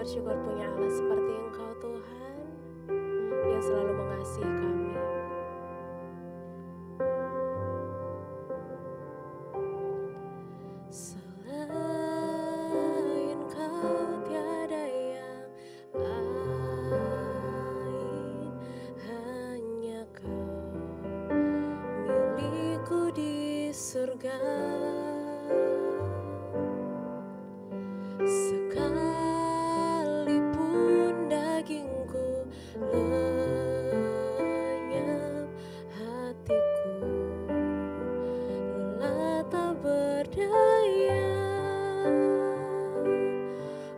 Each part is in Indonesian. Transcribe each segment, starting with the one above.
bersyukur punya Allah seperti Engkau Tuhan, yang selalu mengasihi kami. Selain Kau tiada yang lain, hanya Kau milikku di surga. Sekalipun dagingku lenyap, hatiku lelah tak berdaya.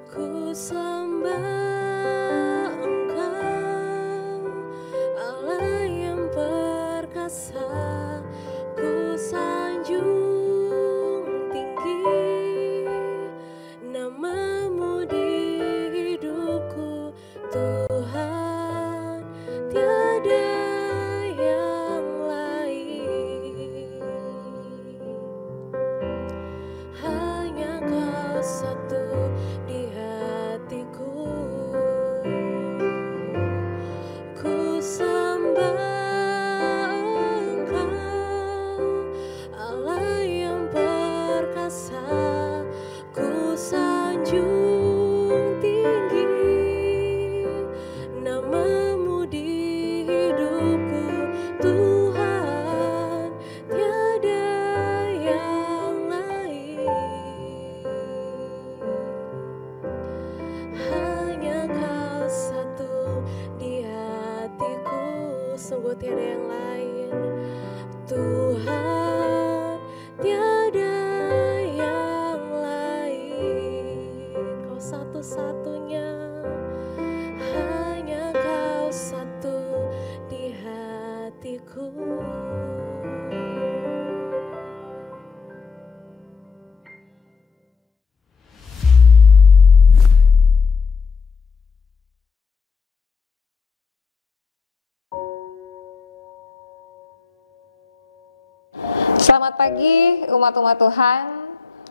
Ku sembah Engkau, Allah yang perkasa. Ku sanjung tinggi namamu di hidupku, Tuhan, tiada yang lain. Hanya Kau satu di hatiku. Ku sembah Engkau, Allah yang perkasa. Ku sanjung tinggi namamu di hidupku, Tuhan, tiada yang lain. Hanya Kau satu di hatiku, sungguh tiada yang lain. Tuhan, tiada yang lain. Kau satu-satunya. Hanya Kau satu di hatiku. Selamat pagi umat-umat Tuhan.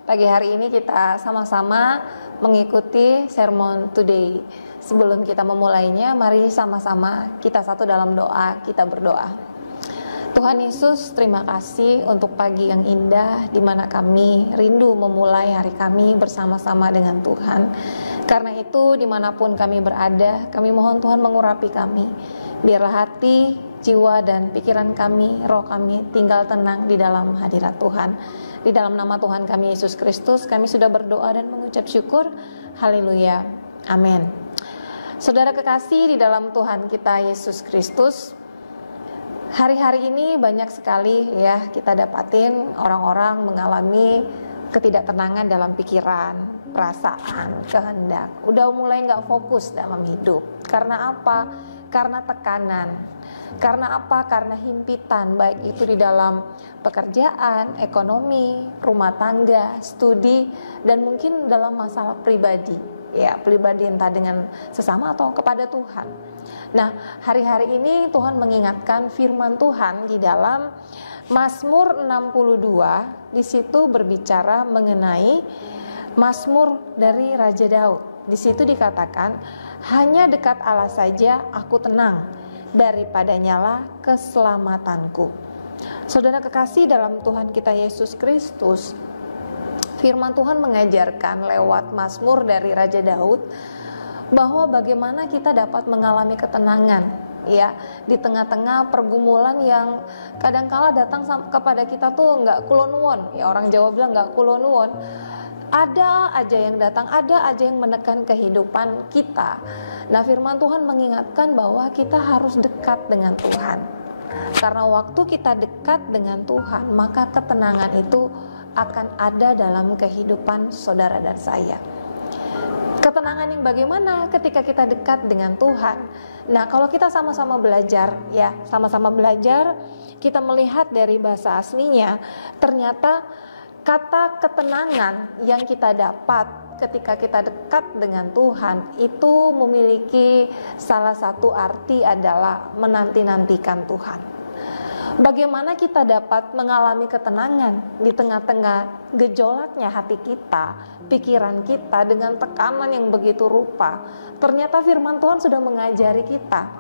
Pagi hari ini kita sama-sama mengikuti Sermon Today. Sebelum kita memulainya, mari sama-sama kita satu dalam doa, kita berdoa. Tuhan Yesus, terima kasih untuk pagi yang indah di mana kami rindu memulai hari kami bersama-sama dengan Tuhan. Karena itu dimanapun kami berada, kami mohon Tuhan mengurapi kami. Biarlah hati, jiwa dan pikiran kami, roh kami tinggal tenang di dalam hadirat Tuhan. Di dalam nama Tuhan kami Yesus Kristus, kami sudah berdoa dan mengucap syukur. Haleluya. Amin. Saudara kekasih di dalam Tuhan kita Yesus Kristus, hari-hari ini banyak sekali ya kita dapatin orang-orang mengalami ketidaktenangan dalam pikiran, perasaan, kehendak. Udah mulai gak fokus dalam hidup. Karena apa? Karena tekanan. Karena apa? Karena himpitan, baik itu di dalam pekerjaan, ekonomi, rumah tangga, studi, dan mungkin dalam masalah pribadi. Ya, pribadi entah dengan sesama atau kepada Tuhan. Nah, hari-hari ini Tuhan mengingatkan firman Tuhan di dalam Mazmur 62, di situ berbicara mengenai Mazmur dari Raja Daud. Di situ dikatakan, hanya dekat Allah saja aku tenang, daripadanya lah keselamatanku. Saudara kekasih dalam Tuhan kita Yesus Kristus, firman Tuhan mengajarkan lewat Mazmur dari Raja Daud bahwa bagaimana kita dapat mengalami ketenangan ya di tengah-tengah pergumulan yang kadangkala datang kepada kita tuh nggak kulon-won ya, orang Jawa bilang nggak kulon-won. Ada aja yang datang, ada aja yang menekan kehidupan kita. Nah, firman Tuhan mengingatkan bahwa kita harus dekat dengan Tuhan. Karena waktu kita dekat dengan Tuhan, maka ketenangan itu akan ada dalam kehidupan saudara dan saya. Ketenangan yang bagaimana ketika kita dekat dengan Tuhan? Nah, kalau kita sama-sama belajar, ya, sama-sama belajar, kita melihat dari bahasa aslinya, ternyata kata ketenangan yang kita dapat ketika kita dekat dengan Tuhan itu memiliki salah satu arti adalah menanti-nantikan Tuhan. Bagaimana kita dapat mengalami ketenangan di tengah-tengah gejolaknya hati kita, pikiran kita dengan tekanan yang begitu rupa. Ternyata firman Tuhan sudah mengajari kita.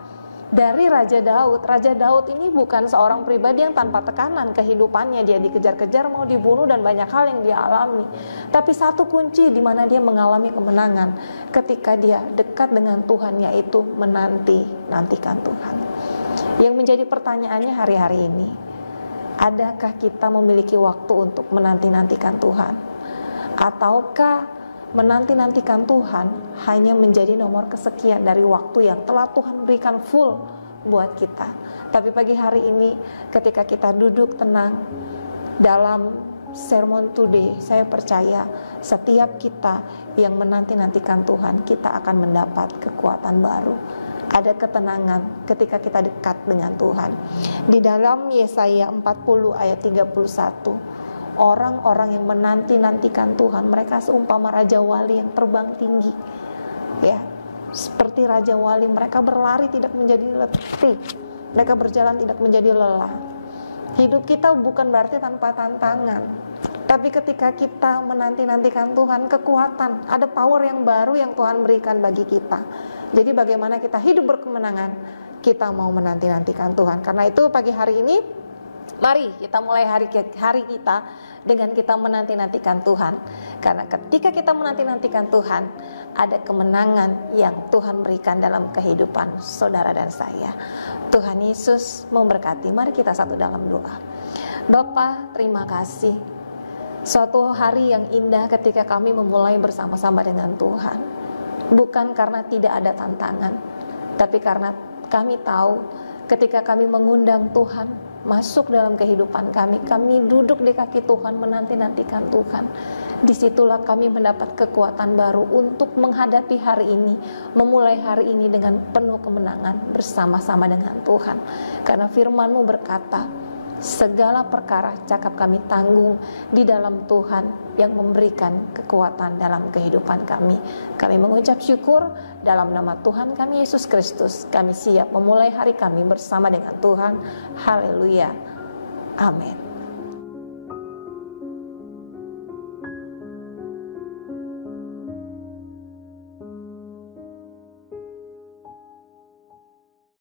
Dari Raja Daud ini bukan seorang pribadi yang tanpa tekanan kehidupannya. Dia dikejar-kejar, mau dibunuh, dan banyak hal yang dia alami. Tapi satu kunci di mana dia mengalami kemenangan ketika dia dekat dengan Tuhan, yaitu menanti-nantikan Tuhan. Yang menjadi pertanyaannya hari-hari ini, adakah kita memiliki waktu untuk menanti-nantikan Tuhan? Ataukah menanti-nantikan Tuhan hanya menjadi nomor kesekian dari waktu yang telah Tuhan berikan full buat kita? Tapi pagi hari ini ketika kita duduk tenang dalam Sermon Today, saya percaya setiap kita yang menanti-nantikan Tuhan, kita akan mendapat kekuatan baru. Ada ketenangan ketika kita dekat dengan Tuhan. Di dalam Yesaya 40 ayat 31, orang-orang yang menanti-nantikan Tuhan, mereka seumpama Raja Wali yang terbang tinggi. Ya, seperti Raja Wali, mereka berlari tidak menjadi letih, mereka berjalan tidak menjadi lelah. Hidup kita bukan berarti tanpa tantangan, tapi ketika kita menanti-nantikan Tuhan, kekuatan, ada power yang baru yang Tuhan berikan bagi kita. Jadi bagaimana kita hidup berkemenangan? Kita mau menanti-nantikan Tuhan. Karena itu pagi hari ini, mari kita mulai hari kita dengan kita menanti-nantikan Tuhan. Karena ketika kita menanti-nantikan Tuhan, ada kemenangan yang Tuhan berikan dalam kehidupan saudara dan saya. Tuhan Yesus memberkati. Mari kita satu dalam doa. Bapa, terima kasih. Suatu hari yang indah ketika kami memulai bersama-sama dengan Tuhan. Bukan karena tidak ada tantangan, tapi karena kami tahu ketika kami mengundang Tuhan masuk dalam kehidupan kami, kami duduk di kaki Tuhan, menanti-nantikan Tuhan. Disitulah kami mendapat kekuatan baru untuk menghadapi hari ini, memulai hari ini dengan penuh kemenangan bersama-sama dengan Tuhan. Karena firman-Mu berkata, segala perkara cakap kami tanggung di dalam Tuhan yang memberikan kekuatan dalam kehidupan kami. Kami mengucap syukur dalam nama Tuhan kami Yesus Kristus. Kami siap memulai hari kami bersama dengan Tuhan. Haleluya. Amin.